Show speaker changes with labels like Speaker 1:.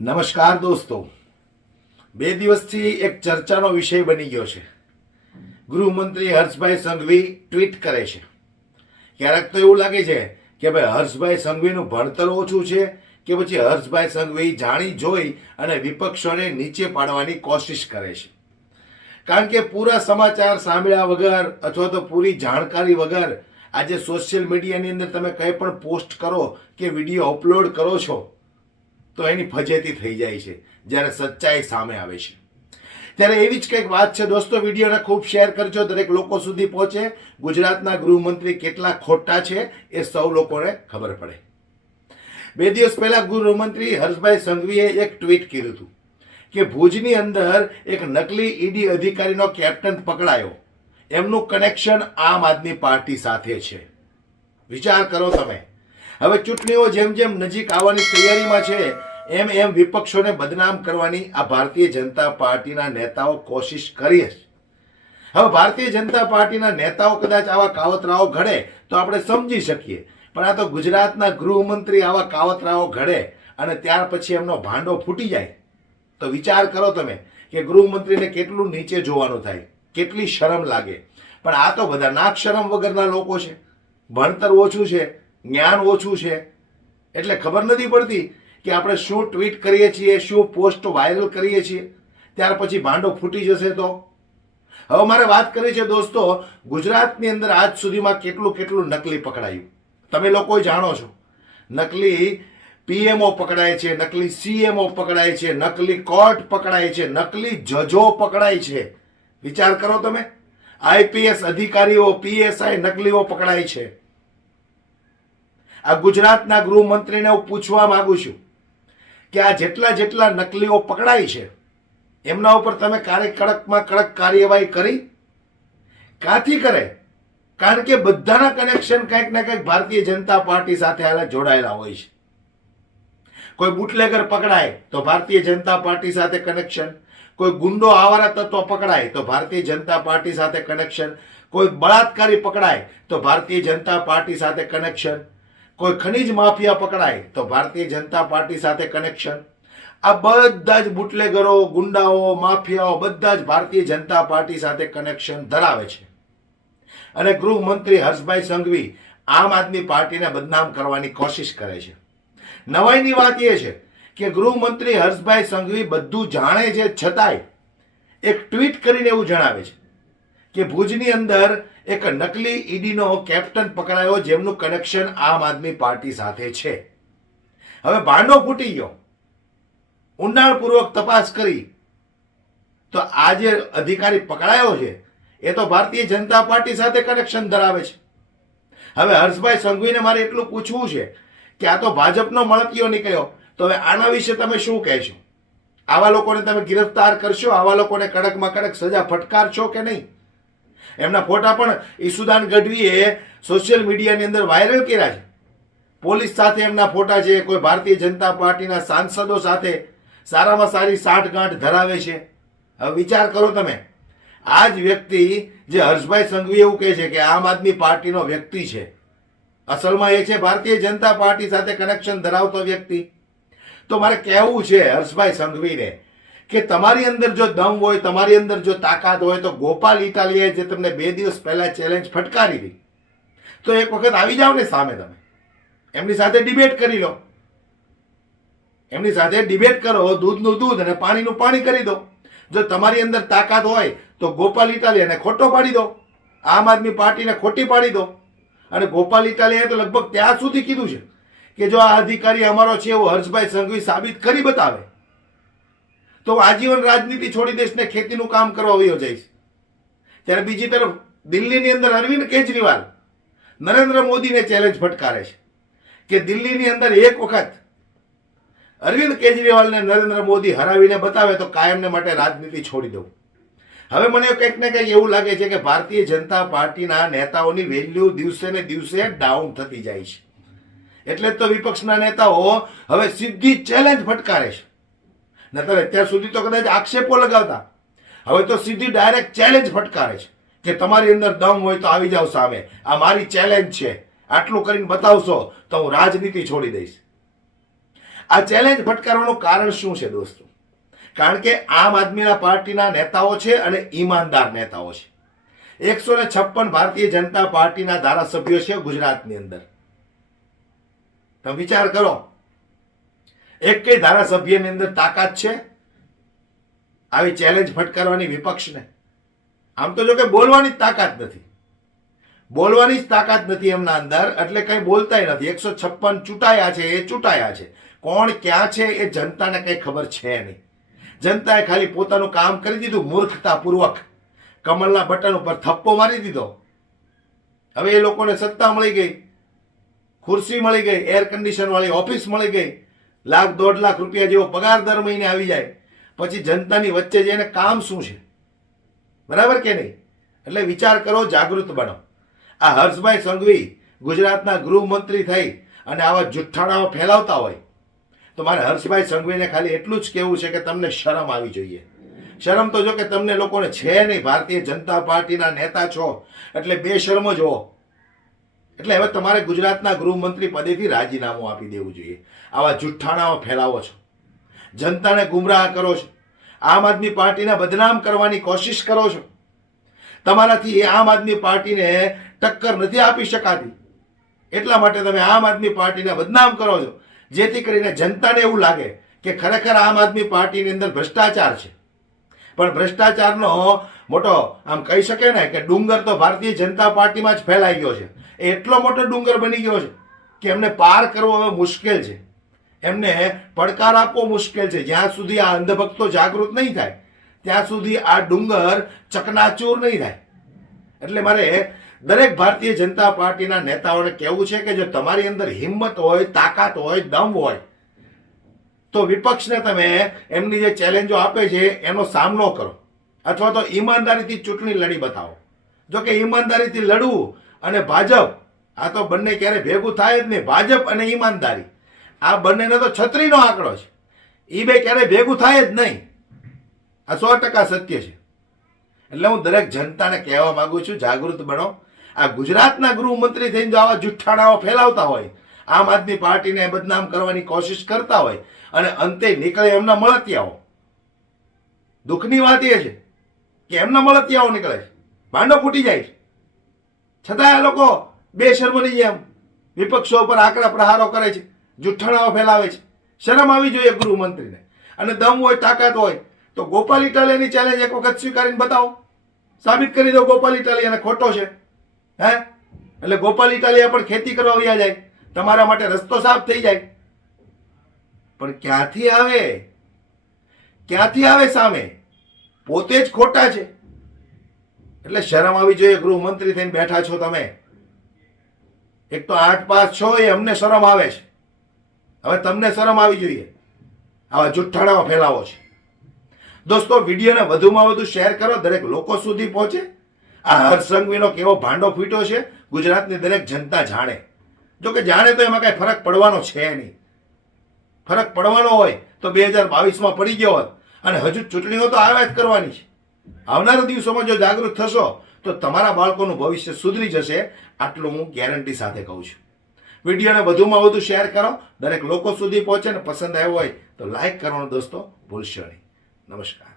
Speaker 1: નમસ્કાર દોસ્તો. બે દિવસથી એક ચર્ચાનો વિષય બની ગયો છે. ગૃહમંત્રી હર્ષભાઈ સંઘવી ટ્વીટ કરે છે. ક્યારેક તો એવું લાગે છે કે ભાઈ હર્ષભાઈ સંઘવીનું ભણતર ઓછું છે કે પછી હર્ષભાઈ સંઘવી જાણી જોઈ અને વિપક્ષોને નીચે પાડવાની કોશિશ કરે છે. કારણ કે પૂરા સમાચાર સાંભળ્યા વગર અથવા તો પૂરી જાણકારી વગર આજે સોશિયલ મીડિયાની અંદર તમે કંઈ પણ પોસ્ટ કરો કે વીડિયો અપલોડ કરો છો તો એની ફજેતી થઈ જાય છે, જ્યારે સચ્ચાઈ સામે આવે છે. ત્યારે એવી જ કંઈક વાત છે દોસ્તો, વિડીયોને ખૂબ શેર કરજો, દરેક લોકો સુધી પહોંચે. ગુજરાતના ગૃહમંત્રી કેટલા ખોટા છે એ સૌ લોકોને ખબર પડે. બે દિવસ પહેલા ગૃહમંત્રી હર્ષભાઈ સંઘવીએ એક ટ્વીટ કર્યું હતું કે ભુજની અંદર એક નકલી ઈડી અધિકારીનો કેપ્ટન પકડાયો. એમનું કનેક્શન આમ આદમી પાર્ટી સાથે છે. વિચાર કરો તમે. હવે ચૂંટણીઓ જેમ જેમ નજીક આવવાની તૈયારીમાં છે એમ એમ વિપક્ષોને બદનામ કરવાની આ ભારતીય જનતા પાર્ટીના નેતાઓ કોશિશ કરીએ છે. હવે ભારતીય જનતા પાર્ટીના નેતાઓ કદાચ આવા કાવતરાઓ ઘડે તો આપણે સમજી શકીએ. પણ આ તો ગુજરાતના ગૃહમંત્રી આવા કાવતરાઓ ઘડે અને ત્યાર પછી એમનો ભાંડો ફૂટી જાય. તો વિચાર કરો તમે કે ગૃહમંત્રીને કેટલું નીચે જોવાનું થાય, કેટલી શરમ લાગે. પણ આ તો બધા નાક શરમ વગરના લોકો છે. ભણતર ઓછું છે, જ્ઞાન ઓછું છે. એટલે ખબર નથી પડતી કે આપણે શું ટ્વીટ કરીએ છીએ, શું પોસ્ટ વાયરલ કરીએ છીએ, ત્યાર પછી ભાંડો ફૂટી જશે તો? હવે મારે વાત કરી છે દોસ્તો, ગુજરાતની અંદર આજ સુધીમાં કેટલું કેટલું નકલી પકડાયું? તમે લોકો જાણો છો. નકલી પીએમઓ પકડાય છે, નકલી સીએમઓ પકડાય છે, નકલી કોર્ટ પકડાય છે, નકલી જજો પકડાય છે. વિચાર કરો તમે. આઈપીએસ અધિકારીઓ, પીએસઆઈ નકલીઓ પકડાય છે. આ ગુજરાતના ગૃહમંત્રીને હું પૂછવા માંગુ છું. કે આ જેટલા જેટલા નકલીઓ પકડાય છે, એમના ઉપર તમે કાર્ય કડકમાં કડક કાર્યવાહી કરી? કાથી કરે? કારણ કે બધાના કનેક્શન કંઈક ને કંઈક ભારતીય જનતા પાર્ટી સાથે હાલે જોડાયેલા હોય છે. કોઈ બુટલેગર પકડાય તો ભારતીય જનતા પાર્ટી સાથે કનેક્શન કોઈ ગુંડો આવારા તત્વ પકડાય તો ભારતીય જનતા પાર્ટી સાથે કનેક્શન કોઈ બળાત્કારી પકડાય તો ભારતીય જનતા પાર્ટી સાથે કનેક્શન કોઈ ખનીજ માફિયા પકડાય તો ભારતીય જનતા પાર્ટી સાથે કનેક્શન આ બધા જ બુટલેગરો, ગુંડાઓ, માફિયાઓ બધા જ ભારતીય જનતા પાર્ટી સાથે કનેક્શન ધરાવે છે. અને ગૃહમંત્રી હર્ષભાઈ સંઘવી આમ આદમી પાર્ટીને બદનામ કરવાની કોશિશ કરે છે. નવાઈની વાત એ છે કે ગૃહમંત્રી હર્ષભાઈ સંઘવી બધું જાણે છે છતાંય એક ટ્વીટ કરીને એવું જણાવે છે. કે ભુજની અંદર એક નકલી ઈડીનો કેપ્ટન પકડાયો જેમનું કનેક્શન આમ આદમી પાર્ટી સાથે છે. હવે ભાંડો ફૂટી ગયો. ઊંડાણપૂર્વક તપાસ કરી. તો આ જે અધિકારી પકડાયો છે, એ તો ભારતીય જનતા પાર્ટી સાથે કનેક્શન ધરાવે છે. હવે હર્ષભાઈ સંઘવીને મારે એટલું પૂછવું છે કે આ તો ભાજપનો મળતિયો નીકળ્યો. તો હવે આના વિશે તમે શું કહેશો? આવા લોકોને તમે ગિરફ્તાર કરશો? આવા લોકોને કડકમાં કડક સજા ફટકારશો કે નહીં? એમના ફોટા પણ ઈસુદાન ગઢવીએ સોશિયલ મીડિયાની અંદર વાયરલ કર્યા છે. પોલીસ સાથે એમના ફોટા છે, કોઈ ભારતીય જનતા પાર્ટીના સાંસદો સાથે સારામાં સારી સાઠગાંઠ ધરાવે છે. હવે વિચાર કરો તમે આ જ વ્યક્તિ જે હર્ષભાઈ સંઘવી એવું કહે છે કે આમ આદમી પાર્ટીનો વ્યક્તિ છે. અસલમાં એ છે ભારતીય જનતા પાર્ટી સાથે કનેક્શન ધરાવતો વ્યક્તિ. તો મારે કહેવું છે હર્ષભાઈ સંઘવીને કે તમારી અંદર જો દમ હોય, તમારી અંદર જો તાકાત હોય, તો ગોપાલ ઇટાલિયાએ જે તમને બે દિવસ પહેલાં ચેલેન્જ ફટકારી હતી તો એક વખત આવી જાઓ ને સામે તમે. એમની સાથે ડિબેટ કરી લો. એમની સાથે ડિબેટ કરો, દૂધનું દૂધ અને પાણીનું પાણી કરી દો. જો તમારી અંદર તાકાત હોય, તો ગોપાલ ઇટાલિયાને ખોટો પાડી દો. આમ આદમી પાર્ટીને ખોટી પાડી દો. અને ગોપાલ ઇટાલિયાએ તો લગભગ ત્યાં સુધી કીધું છે કે જો આ અધિકારી અમારો છે એવો હર્ષભાઈ સંઘવી સાબિત કરી બતાવે તો આજીવન રાજનીતિ છોડી દઈશ ને ખેતીનું કામ કરવા વયો જઈશ ત્યારે બીજી તરફ દિલ્હીની અંદર અરવિંદ કેજરીવાલ નરેન્દ્ર મોદીને ચેલેન્જ ફટકારે છે કે દિલ્હીની અંદર એક વખત અરવિંદ કેજરીવાલને નરેન્દ્ર મોદી હરાવીને બતાવે તો કાયમને માટે રાજનીતિ છોડી દઉં. હવે મને કંઈક ને કંઈક એવું લાગે છે કે ભારતીય જનતા પાર્ટીના નેતાઓની વેલ્યુ દિવસે ને દિવસે ડાઉન થતી જાય છે. એટલે જ તો વિપક્ષના નેતાઓ હવે સીધી ચેલેન્જ ફટકારે છે. નતર અત્યાર સુધી તો કદાચ આક્ષેપો લગાવતા. હવે તો સીધી ડાયરેક્ટ ચેલેન્જ ફટકારે છે. કે તમારી અંદર દમ હોય તો આવી જાઓ સામે. આ મારી ચેલેન્જ છે. આટલું કરીને બતાવશો તો હું રાજનીતિ છોડી દઈશ. આ ચેલેન્જ ફટકારવાનું કારણ શું છે દોસ્તો? કારણ કે આમ આદમીના પાર્ટીના નેતાઓ છે અને ઈમાનદાર નેતાઓ છે. એકસો ને છપ્પન ભારતીય જનતા પાર્ટીના ધારાસભ્યો છે ગુજરાતની અંદર. તમે વિચાર કરો એક ધારાસભ્યની અંદર તાકાત છે? આવી ચેલેન્જ ફટકારવાની વિપક્ષને? આમ તો જો કે બોલવાની જ તાકાત નથી. બોલવાની જ તાકાત નથી એમના અંદર, એટલે કઈ બોલતાય નથી. એકસો છપ્પન ચૂંટાયા છે, એ ચૂંટાયા છે. કોણ ક્યાં છે એ જનતાને કઈ ખબર છે નહીં. જનતાએ ખાલી પોતાનું કામ કરી દીધું, મૂર્ખતાપૂર્વક. કમલના બટન ઉપર થપ્પો મારી દીધો. હવે એ લોકોને સત્તા મળી ગઈ. ખુરશી મળી ગઈ એર કન્ડિશન વાળી ઓફિસ મળી ગઈ. લાખ દોઢ લાખ રૂપિયા જેવો પગાર દર મહિને આવી જાય. પછી જનતાની વચ્ચે જઈને કામ શું છે? બરાબર કે નહીં? એટલે વિચાર કરો, જાગૃત બનો. આ હર્ષભાઈ સંઘવી ગુજરાતના ગૃહમંત્રી થઈ અને આવા જુઠ્ઠાણાઓ ફેલાવતા હોય, તો મારે હર્ષભાઈ સંઘવીને ખાલી એટલું જ કહેવું છે કે તમને શરમ આવી જોઈએ. શરમ તો જો કે તમને લોકોને છે નહીં, ભારતીય જનતા પાર્ટીના નેતા છો, એટલે બે શરમ જ હો એટલે હવે તમારે ગુજરાતના ગૃહમંત્રી પદેથી રાજીનામું આપી દેવું જોઈએ. આવા જુઠ્ઠાણાઓ ફેલાવો છો. જનતાને ગુમરાહ કરો છો. આમ આદમી પાર્ટીને બદનામ કરવાની કોશિશ કરો છો. તમારાથી આમ આદમી પાર્ટીને ટક્કર નથી આપી શકાતી. એટલા માટે તમે આમ આદમી પાર્ટીને બદનામ કરો છો. જેથી કરીને જનતાને એવું લાગે કે ખરેખર આમ આદમી પાર્ટીની અંદર ભ્રષ્ટાચાર છે. પણ ભ્રષ્ટાચારનો મોટો, આમ કહી શકે ને કે ડુંગર તો ભારતીય જનતા પાર્ટીમાં જ ફેલાઈ ગયો છે. એટલો મોટો ડુંગર બની ગયો છે કે એમને પાર કરવો હવે મુશ્કેલ છે. એમને પડકાર આપવો મુશ્કેલ છે. જ્યાં સુધી આ અંધભક્તો જાગૃત નહીં થાય, ત્યાં સુધી આ ડુંગર ચકનાચૂર નહીં થાય. એટલે મારે દરેક ભારતીય જનતા પાર્ટીના નેતાઓને કહેવું છે કે જો તમારી અંદર હિંમત હોય, તાકાત હોય, દમ હોય, તો વિપક્ષને તમે એમની જે ચેલેન્જો આપે છે, એનો સામનો કરો. અથવા તો ઈમાનદારીથી ચૂંટણી લડી બતાવો. જો કે ઈમાનદારીથી લડવું અને ભાજપ, આ તો બંને ક્યારે ભેગું થાય જ નહીં, ભાજપ અને ઈમાનદારી. આ બંનેનો તો છત્રીનો આંકડો છે. એ બે ક્યારે ભેગું થાય જ નહીં. આ સો ટકા સત્ય છે. એટલે હું દરેક જનતાને કહેવા માંગુ છું, જાગૃત બનો. આ ગુજરાતના ગૃહમંત્રી થઈને જો આવા જુઠ્ઠાણાઓ ફેલાવતા હોય, આમ આદમી પાર્ટીને બદનામ કરવાની કોશિશ કરતા હોય અને અંતે નીકળે એમના મળતિયાઓ. દુઃખની વાત એ છે કે એમના મળતિયાઓ નીકળે ભાંડો ફૂટી જાય છે. છતાં એ લોકો બે શર્મની જેમ વિપક્ષો ઉપર આકરા પ્રહારો કરે છે, જુઠ્ઠાણાઓ ફેલાવે છે. શરમ આવી જોઈએ ગૃહમંત્રીને. અને દમ હોય, તાકાત હોય, તો ગોપાલ ઇટાલિયાની ચેલેન્જ એક વખત સ્વીકારીને બતાવો. સાબિત કરી દો ગોપાલ ઇટાલિયાને ખોટો છે. હે? એટલે ગોપાલ ઇટાલિયા પણ ખેતી કરવા વયા જાય. તમારા માટે રસ્તો સાફ થઈ જાય. પણ ક્યાંથી આવે? ક્યાંથી આવે સામે? પોતે જ ખોટા છે. એટલે શરમ આવી જોઈએ, ગૃહમંત્રી થઈને બેઠા છો તમે. એક તો આઠ પાસ છો, એ અમને શરમ આવે છે. હવે તમને શરમ આવી જોઈએ. આવા જુઠ્ઠાણામાં ફેલાવો છે. દોસ્તો, વિડીયોને વધુમાં વધુ શેર કરો, દરેક લોકો સુધી પહોંચે. આ હરસંગવીનો કેવો ભાંડો ફૂટ્યો છે, ગુજરાતની દરેક જનતા જાણે. જો કે જાણે તો એમાં કાંઈ ફરક પડવાનો છે નહીં. ફરક પડવાનો હોય તો બે હજાર બાવીસમાં પડી ગયો હોત. અને હજુ ચૂંટણીઓ તો આવ્યા જ કરવાની છે. આવનારા દિવસોમાં જો જાગૃત થશો, તો તમારા બાળકોનું ભવિષ્ય સુધરી જશે, આટલું હું ગેરંટી સાથે કહું છું. વિડીયોને વધુમાં વધુ શેર કરો, દરેક લોકો સુધી પહોંચે ને પસંદ આવ્યો હોય તો લાઈક કરવાનો દોસ્તો ભૂલશો નહીં. નમસ્કાર.